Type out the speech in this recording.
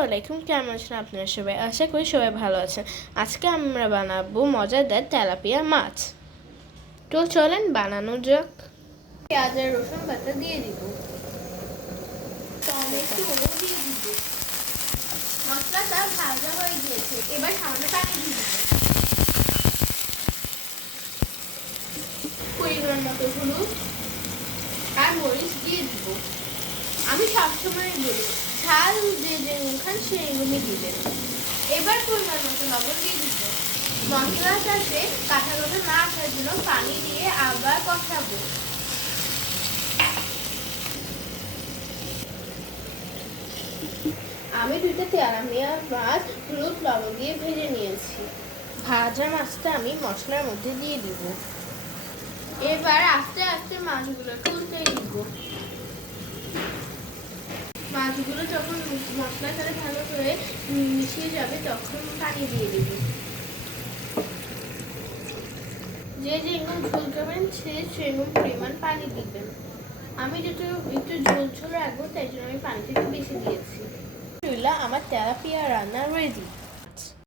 ওয়ালাইকুম, কেমন আছেন আপনারা সবাই? আশা করি সবাই ভালো আছেন। আজকে আমরা বানাবো মজাদার তেলাপিয়া মাছ। তো চলেন বানানো যাক। পেঁয়াজ আর রসুন বাটা দিয়ে দিব, টমেটো দিয়ে দিব। মশলাটা ভাজা হয়ে গিয়েছে, এবার সামান্য পানি দিয়ে দিব, পরিমাণ মতো হলুদ আর মরিচ দিয়ে দিব। আমি সবসময় বলি ঝাল যে যেমন খান সেইরকমই দিবেন। এবার পরিমাণ মতো লবণ দিয়ে দিব। মশলার সাথে কাঁচা গন্ধ না আসার জন্য পানি দিয়ে আবার কষাবো। আমি দুইটা তেলাপিয়া মাছ হলুদ লবণ দিয়ে ভেজে নিয়েছি। ভাজা মাছটা আমি মশলার মধ্যে দিয়ে দিব। এবার আস্তে আস্তে মাছগুলোকে উল্টে দিব। মাছগুলো যখন মশলার সাথে ভালো করে মিশিয়ে যাবে তখন পানি দিয়ে দিব। যে যেরকম ঝোল খাবেন সে সেরকম পরিমাণ পানি দিবেন। আমি যেহেতু একটু ঝোল ঝোল রাখবো তাই জন্য আমি পানিটা একটু বেশি দিয়েছি। আমার তেলাপিয়া রান্না রেডি।